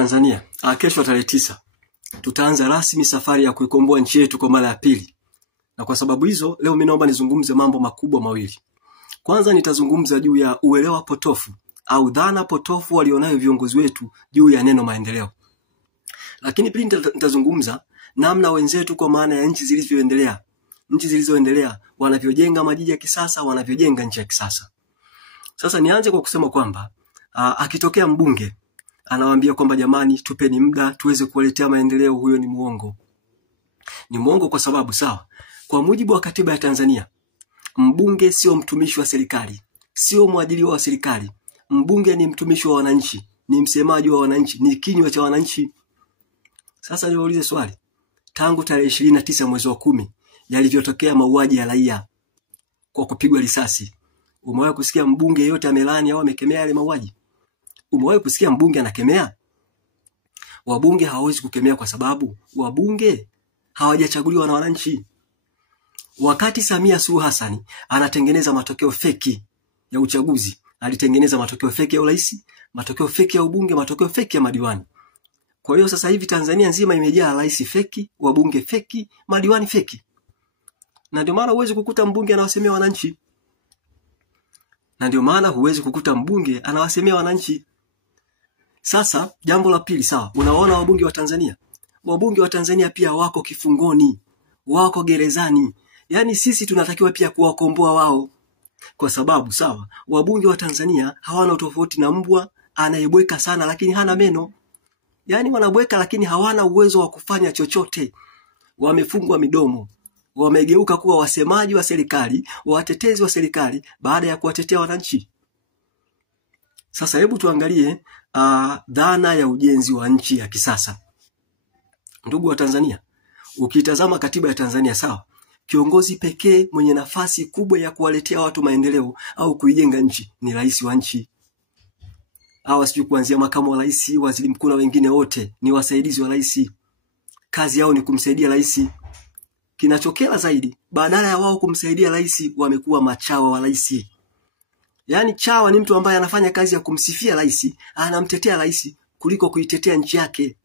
Tanzania. Kesho tarehe 9 tutaanza rasmi safari ya kuikomboa nchi yetu kwa mara ya pili. Na kwa sababu hizo leo mimi naomba nizungumze mambo makubwa mawili. Kwanza nitazungumza juu ya uelewa potofu au dhana potofu walionayo viongozi wetu juu ya neno maendeleo. Lakini pili nitazungumza namna wenzetu kwa maana ya nchi zilizoendelea wanavyojenga majiji ya kisasa, wanavyojenga nchi ya kisasa. Sasa nianze kwa kusema kwamba akitokea mbunge anawaambia kwamba jamani tupeni muda tuweze kuwaletea maendeleo, huyo ni muongo. Ni muongo kwa sababu sawa, kwa mujibu wa katiba ya Tanzania, mbunge sio mtumishi wa serikali, sio mwajiriwa wa serikali. Mbunge ni mtumishi wa wananchi, ni msemaji wa wananchi, ni kinywa cha wananchi. Sasa niwaulize swali. Tangu tarehe 29 mwezi wa 10 yalivyotokea mauaji ya raia kwa kupigwa risasi, umewahi kusikia mbunge yote amelani au amekemea yale mauaji? Umewahi kusikia mbunge anakemea? Wabunge hawawezi kukemea kwa sababu wabunge hawajachaguliwa na wananchi. Wakati Samia Suluhu Hassan anatengeneza matokeo feki ya uchaguzi, alitengeneza matokeo feki ya urais, matokeo feki ya ubunge, matokeo feki ya madiwani. Kwa hiyo sasa hivi Tanzania nzima imejaa rais feki, wabunge feki, madiwani feki. Na ndio maana huwezi kukuta mbunge anawasemea wananchi. Sasa jambo la pili, sawa, unaona wabunge wa Tanzania. Wabunge wa Tanzania pia wako kifungoni, wako gerezani. Yaani sisi tunatakiwa pia kuwakomboa wao. Kwa sababu sawa, wabunge wa Tanzania hawana tofauti na mbwa anayebweka sana lakini hana meno. Yaani wanabweka lakini hawana uwezo wa kufanya chochote. Wamefungwa midomo. Wamegeuka kuwa wasemaji wa serikali, watetezi wa serikali baada ya kuwatetea wananchi. Sasa hebu tuangalie dhana ya ujenzi wa nchi ya kisasa. Ndugu wa Tanzania, ukitazama katiba ya Tanzania sawa, kiongozi pekee mwenye nafasi kubwa ya kuwaletea watu maendeleo au kuijenga nchi ni rais wa nchi. Hawa sijui kuanzia makamu wa rais, waziri mkuu na wengine wote ni wasaidizi wa rais. Kazi yao ni kumsaidia rais. Kinachokera zaidi, badala ya wao kumsaidia rais, wamekuwa machawa wa rais. Yaani chawa ni mtu ambaye anafanya kazi ya kumsifia rais, anamtetea rais kuliko kuitetea nchi yake.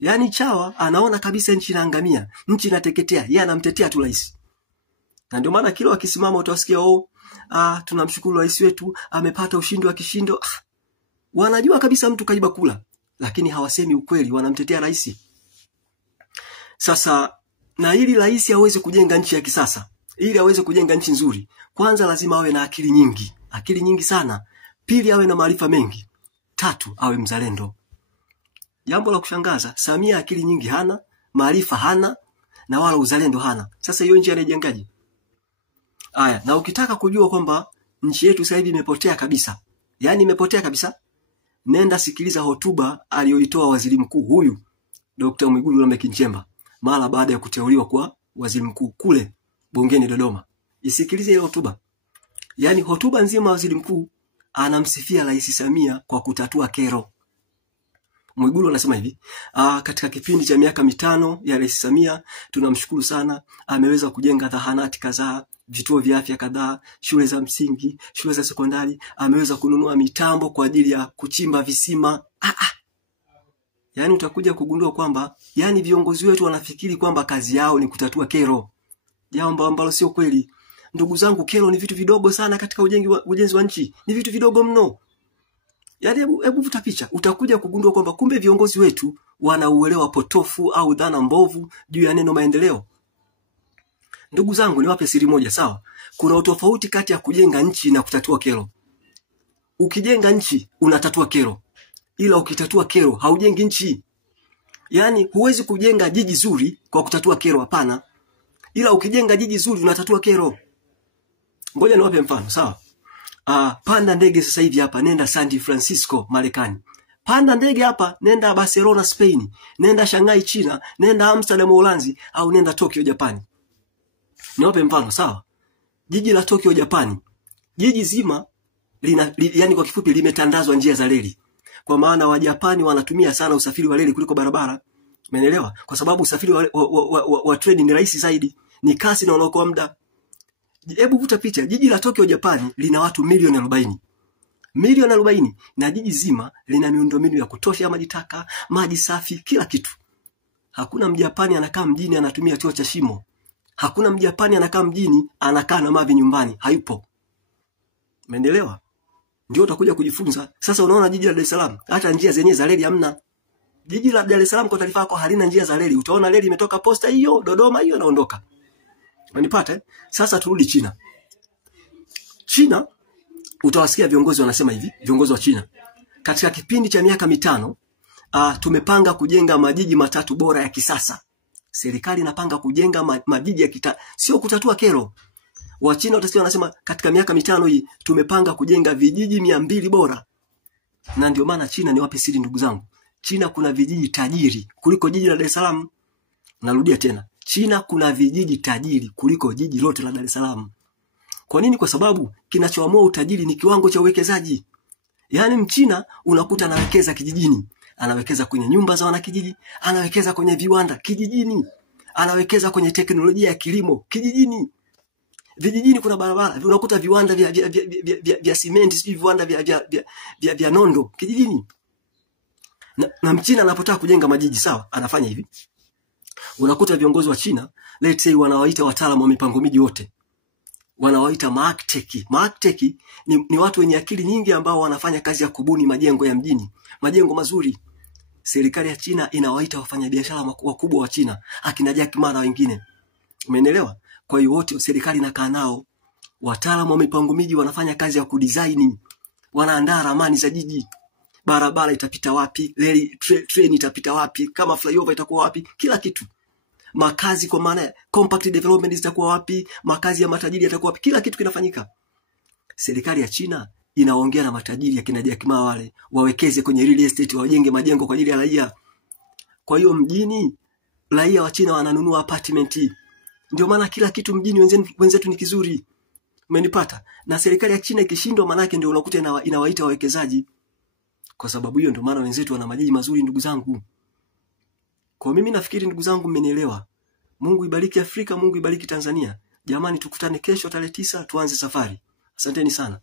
Yaani chawa anaona kabisa nchi inaangamia, nchi inateketea, yeye anamtetea tu rais. Na ndio maana kila wakisimama utawasikia tunamshukuru rais wetu amepata ushindi wa kishindo. Wanajua kabisa mtu kaiba kula, lakini hawasemi ukweli, wanamtetea rais. Sasa na ili rais aweze kujenga nchi ya kisasa, ili aweze kujenga nchi nzuri, kwanza lazima awe na akili nyingi sana. Pili awe na maarifa mengi. Tatu awe mzalendo. Jambo la kushangaza, Samia akili nyingi hana, maarifa hana, na wala uzalendo hana. Sasa hiyo nchi anajengaje? Na ukitaka kujua kwamba nchi yetu sasa hivi imepotea kabisa, yani imepotea kabisa, nenda sikiliza hotuba aliyoitoa waziri mkuu huyu Dr. Mwigulu Lameck Nchemba mara baada ya kuteuliwa kwa waziri mkuu kule bungeni Dodoma. Isikilize ile hotuba. Yani hotuba nzima waziri mkuu anamsifia Rais Samia kwa kutatua kero. Mwigulu anasema hivi, katika kipindi cha miaka 5 ya Rais Samia tunamshukuru sana, ameweza kujenga zahanati kadhaa, vituo vya afya kadhaa, shule za msingi, shule za sekondari, ameweza kununua mitambo kwa ajili ya kuchimba visima. Yaani utakuja kugundua kwamba yani viongozi wetu wanafikiri kwamba kazi yao ni kutatua kero. Jambo ambalo sio kweli. Ndugu zangu, kero ni vitu vidogo sana katika ujenzi wa nchi. Ni vitu vidogo mno. Yaani hebu vuta picha, utakuja kugundua kwamba kumbe viongozi wetu wanauelewa potofu au dhana mbovu juu ya neno maendeleo. Ndugu zangu, niwape siri moja sawa. Kuna utofauti kati ya kujenga nchi na kutatua kero. Ukijenga nchi unatatua kero. Ila ukitatua kero haujengi nchi. Yaani huwezi kujenga jiji zuri kwa kutatua kero, hapana. Ila ukijenga jiji zuri unatatua kero. Ngoja niwape mfano, sawa? Panda ndege sasa hivi hapa, nenda San Francisco, Marekani. Panda ndege hapa, nenda Barcelona, Spain, nenda Shanghai, China, nenda Amsterdam, Uholanzi, au nenda Tokyo, Japani. Niwape mfano, sawa? Jiji la Tokyo, Japani, jiji zima yani kwa kifupi limetandazwa njia za reli. Kwa maana wa Japani wanatumia sana usafiri wa reli kuliko barabara. Umeelewa? Kwa sababu usafiri wa treni ni rahisi zaidi, ni kasi na unaokoa muda. Hebu vuta picha, jiji la Tokyo, Japani lina watu milioni 40. Milioni 40 na jiji zima lina miundombinu ya kutosha ya maji taka, maji safi, kila kitu. Hakuna Mjapani anakaa mjini anatumia choo cha shimo. Hakuna Mjapani anakaa mjini anakaa na mavi nyumbani, hayupo. Umeelewa? Ndio utakuja kujifunza. Sasa unaona jiji la Dar es Salaam, hata njia zenyewe za reli hamna. Jiji la Dar es Salaam kwa taarifa yako halina njia za reli. Utaona reli imetoka Posta hiyo, Dodoma hiyo naondoka. Unanipata? Sasa turudi China. China utawasikia viongozi wanasema hivi, viongozi wa China. Katika kipindi cha miaka 5, tumepanga kujenga majiji 3 bora ya kisasa. Serikali inapanga kujenga majiji ya sio kutatua kero. Wa China utasikia wanasema katika miaka 5 hii tumepanga kujenga vijiji 200 bora. Na ndio maana China, ni wapi siri ndugu zangu, China kuna vijiji tajiri kuliko jiji la Dar es Salaam. Narudia tena, China kuna vijiji tajiri kuliko jiji lote la Dar es Salaam. Kwa nini? Kwa sababu kinachoamua utajiri ni kiwango cha uwekezaji. Yaani Mchina unakuta anawekeza kijijini, anawekeza kwenye nyumba za wanakijiji, anawekeza kwenye viwanda kijijini, anawekeza kwenye teknolojia ya kilimo kijijini. Vijijini kuna barabara, unakuta viwanda vya simenti, sijui viwanda vya nondo kijijini. Na Mchina anapotaka kujenga majiji, sawa, anafanya hivi. Unakuta viongozi wa China, let's say, wanawaita wataalamu wa mipango miji wote. Wanawaita maakteki. Maakteki ni watu wenye akili nyingi ambao wanafanya kazi ya kubuni majengo ya mjini, majengo mazuri. Serikali ya China inawaita wafanyabiashara wakubwa wa China, akina Jack Ma na wengine. Umeelewa? Kwa hiyo wote serikali inakaa nao. Wataalamu wa mipango miji wanafanya kazi ya kudesign, wanaandaa ramani za jiji. Barabara itapita wapi, train itapita wapi, kama flyover itakuwa wapi, kila kitu. Makazi kwa maana compact development zitakuwa wapi, makazi ya matajiri yatakuwa wapi, kila kitu kinafanyika. Serikali ya China inaongea na matajiri ya kina Jack Ma wale, wawekeze kwenye real estate, wajenge majengo kwa ajili ya raia. Kwa hiyo mjini raia wa China wananunua apartment. Ndio maana kila kitu mjini wenzetu ni kizuri. Umenipata? Na serikali ya China ikishindwa, maana yake ndio unakuta inawaita wawekezaji. Kwa sababu hiyo ndio maana wenzetu wana majiji mazuri ndugu zangu. Kwa mimi nafikiri ndugu zangu mmenielewa. Mungu ibariki Afrika, Mungu ibariki Tanzania. Jamani, tukutane kesho tarehe 9 tuanze safari. Asanteni sana.